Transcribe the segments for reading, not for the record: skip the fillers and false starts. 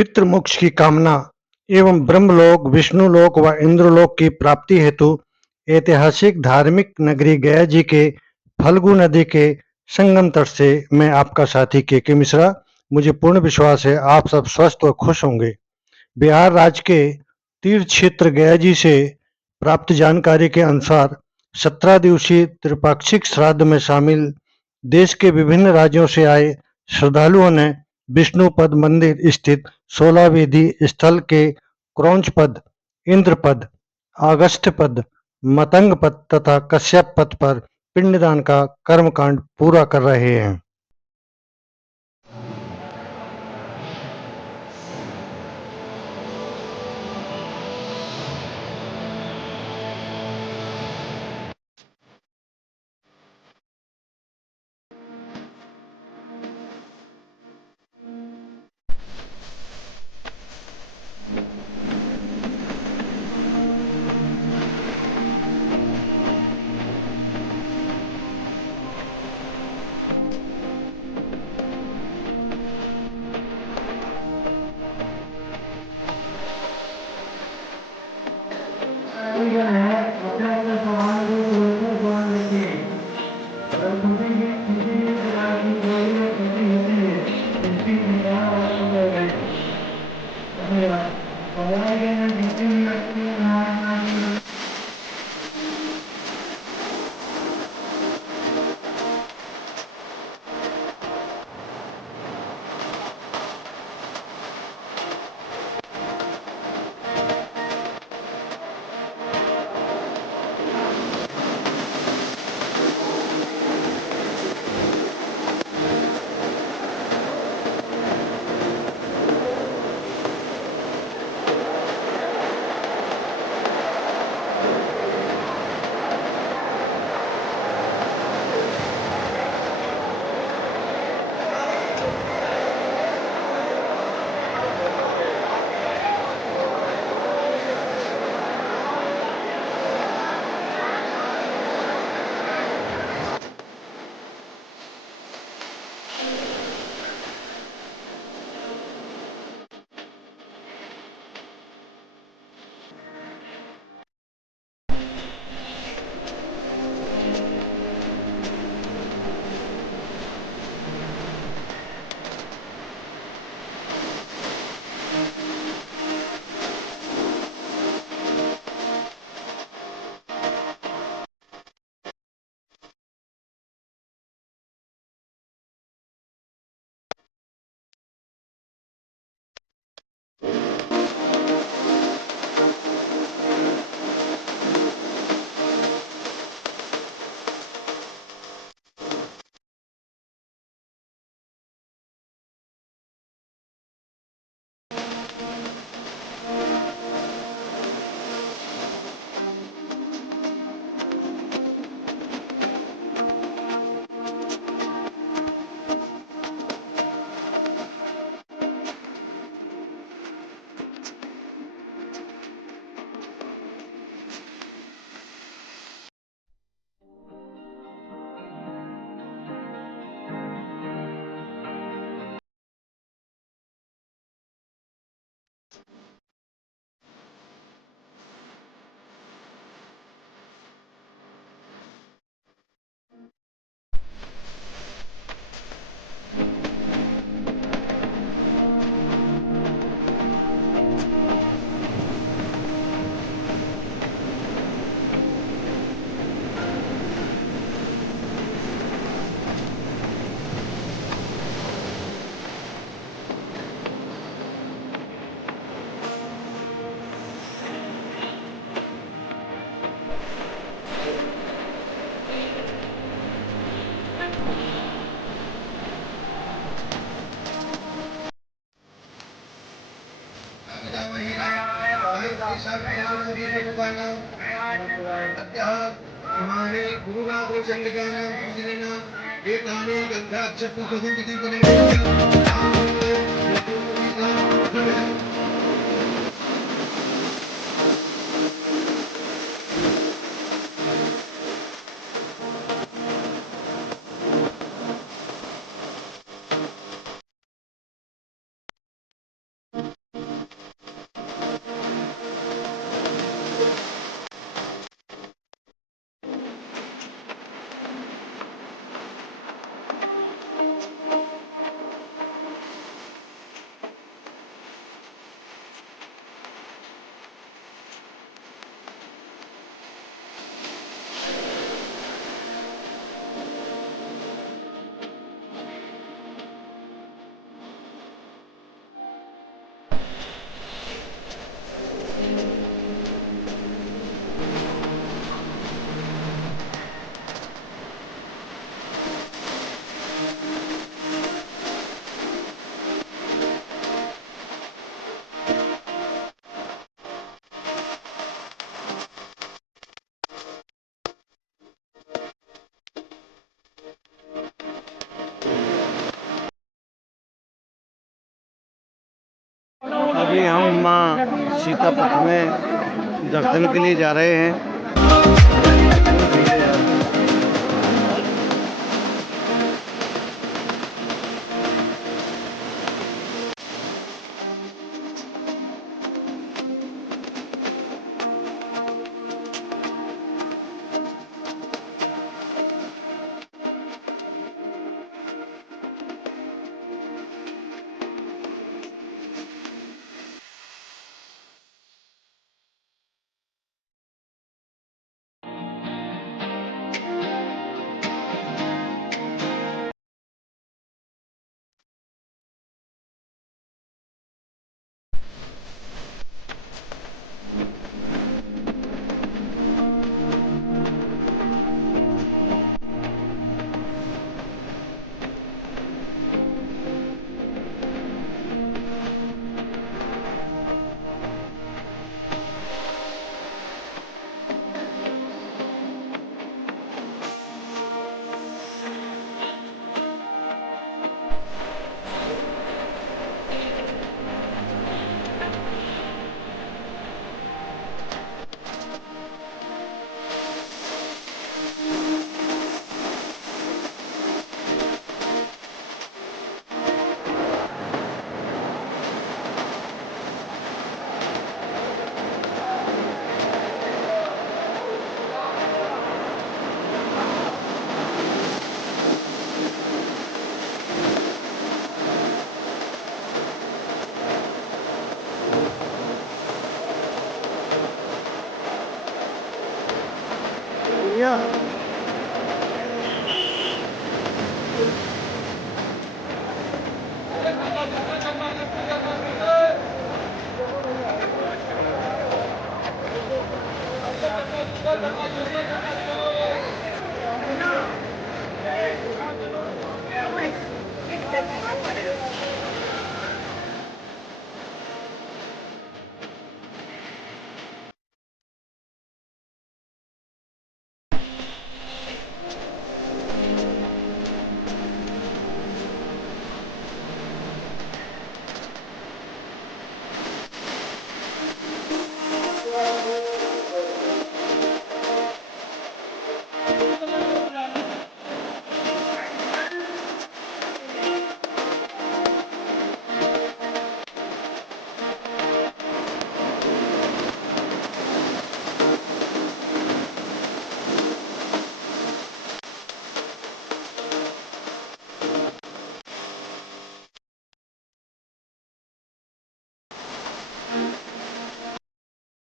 पितृमोक्ष की कामना एवं ब्रह्मलोक, विष्णुलोक व इंद्रलोक की प्राप्ति हेतु ऐतिहासिक धार्मिक नगरी गया जी के फल्गु नदी के संगम तट से मैं आपका साथी के मिश्रा। मुझे पूर्ण विश्वास है आप सब स्वस्थ व खुश होंगे। बिहार राज्य के तीर्थ क्षेत्र गया जी से प्राप्त जानकारी के अनुसार 17 दिवसीय त्रिपाक्षिक श्राद्ध में शामिल देश के विभिन्न राज्यों से आए श्रद्धालुओं ने विष्णुपद मंदिर स्थित 16 वेदी स्थल के क्रौंच पद, इंद्र पद, अगस्त्य पद, मतंग पद तथा कश्यप पद पर पिंडदान का कर्मकांड पूरा कर रहे हैं। अभी हम माँ सीतापथ में दर्शन के लिए जा रहे हैं।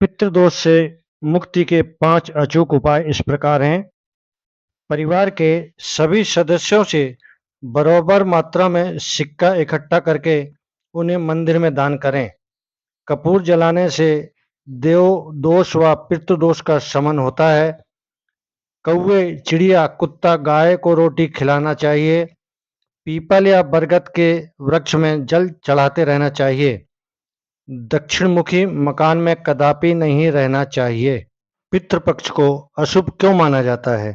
पितृदोष से मुक्ति के 5 अचूक उपाय इस प्रकार हैं। परिवार के सभी सदस्यों से बराबर मात्रा में सिक्का इकट्ठा करके उन्हें मंदिर में दान करें। कपूर जलाने से देव दोष व पितृदोष का शमन होता है। कौवे, चिड़िया, कुत्ता, गाय को रोटी खिलाना चाहिए। पीपल या बरगद के वृक्ष में जल चढ़ाते रहना चाहिए। दक्षिणमुखी मकान में कदापि नहीं रहना चाहिए। पितृपक्ष को अशुभ क्यों माना जाता है?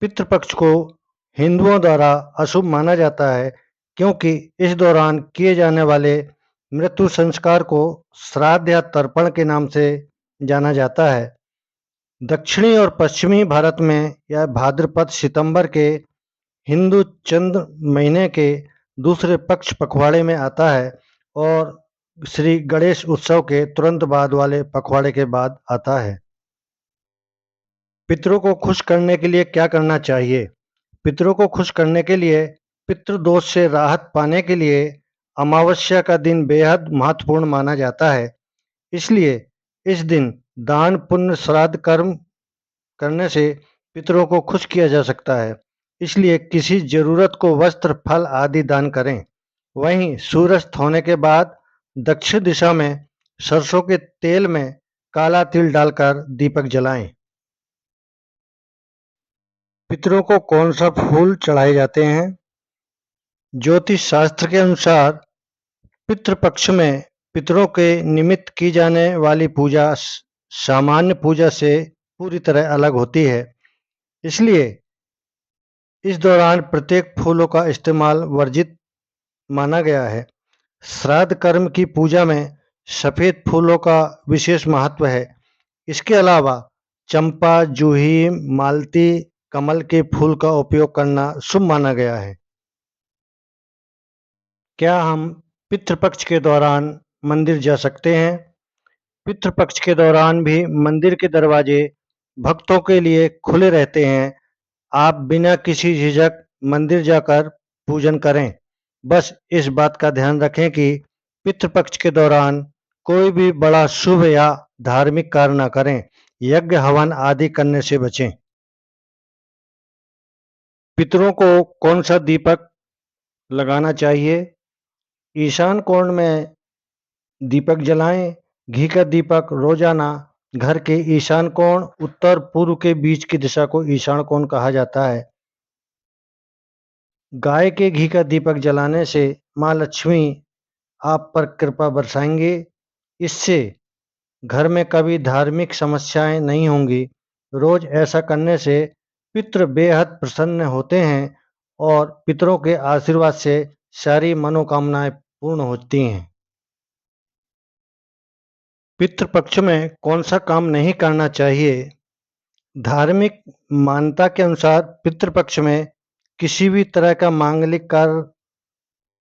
पितृपक्ष को हिंदुओं द्वारा अशुभ माना जाता है क्योंकि इस दौरान किए जाने वाले मृत्यु संस्कार को श्राद्ध या तर्पण के नाम से जाना जाता है। दक्षिणी और पश्चिमी भारत में यह भाद्रपद सितंबर के हिंदू चंद्र महीने के दूसरे पक्ष पखवाड़े में आता है और श्री गणेश उत्सव के तुरंत बाद वाले पखवाड़े के बाद आता है। पितरों को खुश करने के लिए क्या करना चाहिए? पितरों को खुश करने के लिए पितृदोष से राहत पाने के लिए अमावस्या का दिन बेहद महत्वपूर्ण माना जाता है। इसलिए इस दिन दान, पुण्य, श्राद्ध कर्म करने से पितरों को खुश किया जा सकता है। इसलिए किसी जरूरत को वस्त्र, फल आदि दान करें। वहीं सूर्यास्त होने के बाद दक्षिण दिशा में सरसों के तेल में काला तिल डालकर दीपक जलाएं। पितरों को कौन सा फूल चढ़ाए जाते हैं? ज्योतिष शास्त्र के अनुसार पितृपक्ष में पितरों के निमित्त की जाने वाली पूजा सामान्य पूजा से पूरी तरह अलग होती है। इसलिए इस दौरान प्रत्येक फूलों का इस्तेमाल वर्जित माना गया है। श्राद्ध कर्म की पूजा में सफेद फूलों का विशेष महत्व है। इसके अलावा चंपा, जूही, मालती, कमल के फूल का उपयोग करना शुभ माना गया है। क्या हम पितृपक्ष के दौरान मंदिर जा सकते हैं? पितृपक्ष के दौरान भी मंदिर के दरवाजे भक्तों के लिए खुले रहते हैं। आप बिना किसी झिझक मंदिर जाकर पूजन करें। बस इस बात का ध्यान रखें कि पितृपक्ष के दौरान कोई भी बड़ा शुभ या धार्मिक कार्य न करें। यज्ञ, हवन आदि करने से बचें। पितरों को कौन सा दीपक लगाना चाहिए? ईशान कोण में दीपक जलाएं। घी का दीपक रोजाना घर के ईशान कोण, उत्तर पूर्व के बीच की दिशा को ईशान कोण कहा जाता है। गाय के घी का दीपक जलाने से माँ लक्ष्मी आप पर कृपा बरसाएंगे। इससे घर में कभी धार्मिक समस्याएं नहीं होंगी। रोज ऐसा करने से पितृ बेहद प्रसन्न होते हैं और पितरों के आशीर्वाद से सारी मनोकामनाएं पूर्ण होती हैं। पितृपक्ष में कौन सा काम नहीं करना चाहिए? धार्मिक मान्यता के अनुसार पितृपक्ष में किसी भी तरह का मांगलिक कार्य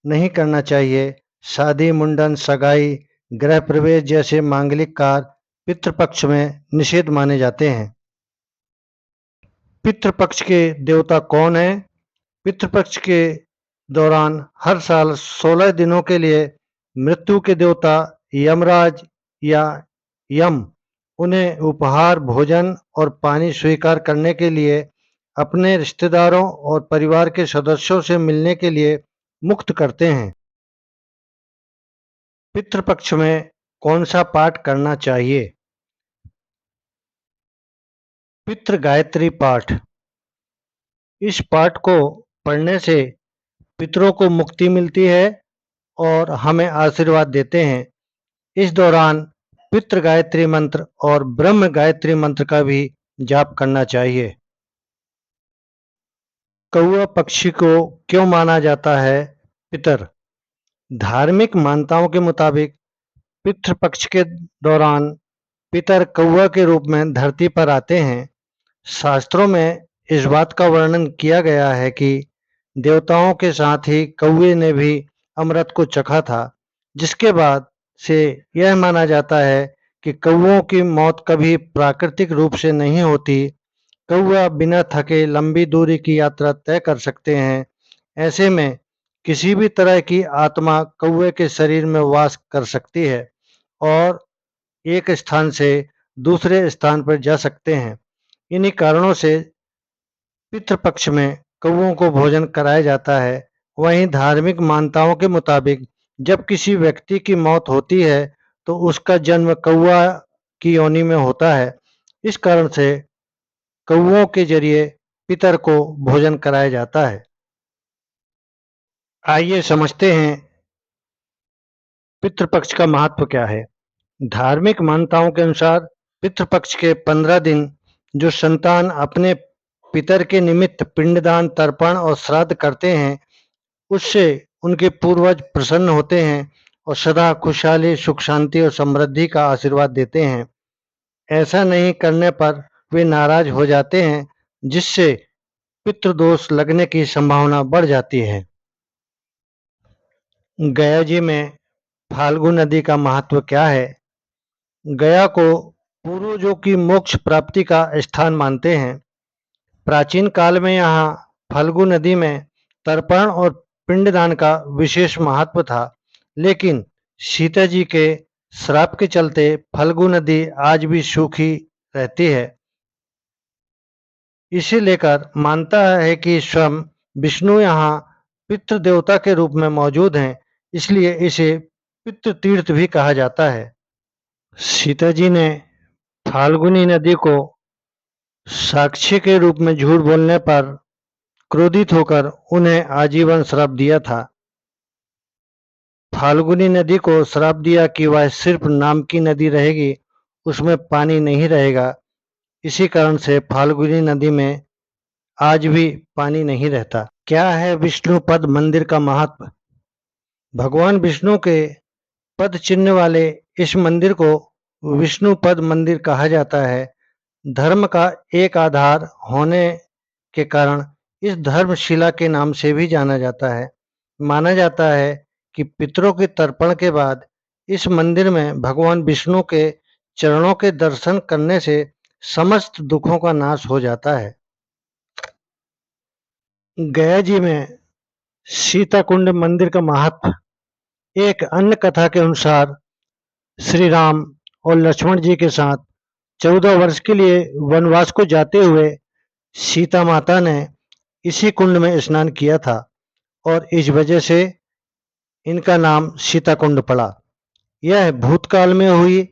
नहीं करना चाहिए। शादी, मुंडन, सगाई, गृह प्रवेश जैसे मांगलिक कार्य पितृपक्ष में निषेध माने जाते हैं। पितृपक्ष के देवता कौन हैं? पितृपक्ष के दौरान हर साल 16 दिनों के लिए मृत्यु के देवता यमराज या यम उन्हें उपहार, भोजन और पानी स्वीकार करने के लिए अपने रिश्तेदारों और परिवार के सदस्यों से मिलने के लिए मुक्त करते हैं। पितृपक्ष में कौन सा पाठ करना चाहिए? पितृ गायत्री पाठ। इस पाठ को पढ़ने से पितरों को मुक्ति मिलती है और हमें आशीर्वाद देते हैं। इस दौरान पितृ गायत्री मंत्र और ब्रह्म गायत्री मंत्र का भी जाप करना चाहिए। कौआ पक्षी को क्यों माना जाता है पितर? धार्मिक मान्यताओं के मुताबिक पितृपक्ष के दौरान पितर कौआ के रूप में धरती पर आते हैं। शास्त्रों में इस बात का वर्णन किया गया है कि देवताओं के साथ ही कौए ने भी अमृत को चखा था, जिसके बाद से यह माना जाता है कि कौओं की मौत कभी प्राकृतिक रूप से नहीं होती। कौआ बिना थके लंबी दूरी की यात्रा तय कर सकते हैं। ऐसे में किसी भी तरह की आत्मा कौए के शरीर में वास कर सकती है और एक स्थान से दूसरे स्थान पर जा सकते हैं। इन्हीं कारणों से पितृपक्ष में कौओं को भोजन कराया जाता है। वहीं धार्मिक मान्यताओं के मुताबिक जब किसी व्यक्ति की मौत होती है तो उसका जन्म कौआ की योनि में होता है। इस कारण से कौओं के जरिए पितर को भोजन कराया जाता है। आइए समझते हैं पितृपक्ष का महत्व क्या है। धार्मिक मान्यताओं के अनुसार पितृपक्ष के 15 दिन जो संतान अपने पितर के निमित्त पिंडदान, तर्पण और श्राद्ध करते हैं, उससे उनके पूर्वज प्रसन्न होते हैं और सदा खुशहाली, सुख शांति और समृद्धि का आशीर्वाद देते हैं। ऐसा नहीं करने पर वे नाराज हो जाते हैं, जिससे पितृदोष लगने की संभावना बढ़ जाती है। गया जी में फाल्गु नदी का महत्व क्या है? गया को पूर्वजों की मोक्ष प्राप्ति का स्थान मानते हैं। प्राचीन काल में यहाँ फाल्गु नदी में तर्पण और पिंडदान का विशेष महत्व था, लेकिन सीता जी के श्राप के चलते फाल्गु नदी आज भी सूखी रहती है। इसे लेकर मानता है कि स्वयं विष्णु यहाँ पितृ देवता के रूप में मौजूद हैं, इसलिए इसे पितृ तीर्थ भी कहा जाता है। सीता जी ने फाल्गुनी नदी को साक्षी के रूप में झूठ बोलने पर क्रोधित होकर उन्हें आजीवन श्राप दिया था। फाल्गुनी नदी को श्राप दिया कि वह सिर्फ नाम की नदी रहेगी, उसमें पानी नहीं रहेगा। इसी कारण से फाल्गुनी नदी में आज भी पानी नहीं रहता। क्या है विष्णुपद मंदिर का महत्व? भगवान विष्णु के पद चिन्ह वाले इस मंदिर को विष्णु पद मंदिर कहा जाता है। धर्म का एक आधार होने के कारण इस धर्मशिला के नाम से भी जाना जाता है। माना जाता है कि पितरों के तर्पण के बाद इस मंदिर में भगवान विष्णु के चरणों के दर्शन करने से समस्त दुखों का नाश हो जाता है। गया जी में सीता कुंड मंदिर का महत्व। एक अन्य कथा के अनुसार श्री राम और लक्ष्मण जी के साथ 14 वर्ष के लिए वनवास को जाते हुए सीता माता ने इसी कुंड में स्नान किया था और इस वजह से इनका नाम सीता कुंड पड़ा। यह भूतकाल में हुई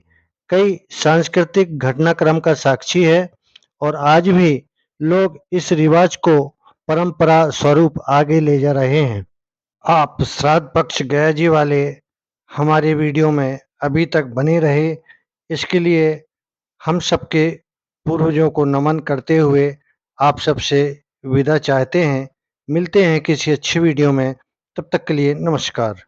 कई सांस्कृतिक घटनाक्रम का साक्षी है और आज भी लोग इस रिवाज को परंपरा स्वरूप आगे ले जा रहे हैं। आप श्राद्ध पक्ष गया जी वाले हमारे वीडियो में अभी तक बने रहे, इसके लिए हम सबके पूर्वजों को नमन करते हुए आप सबसे विदा चाहते हैं। मिलते हैं किसी अच्छी वीडियो में, तब तक के लिए नमस्कार।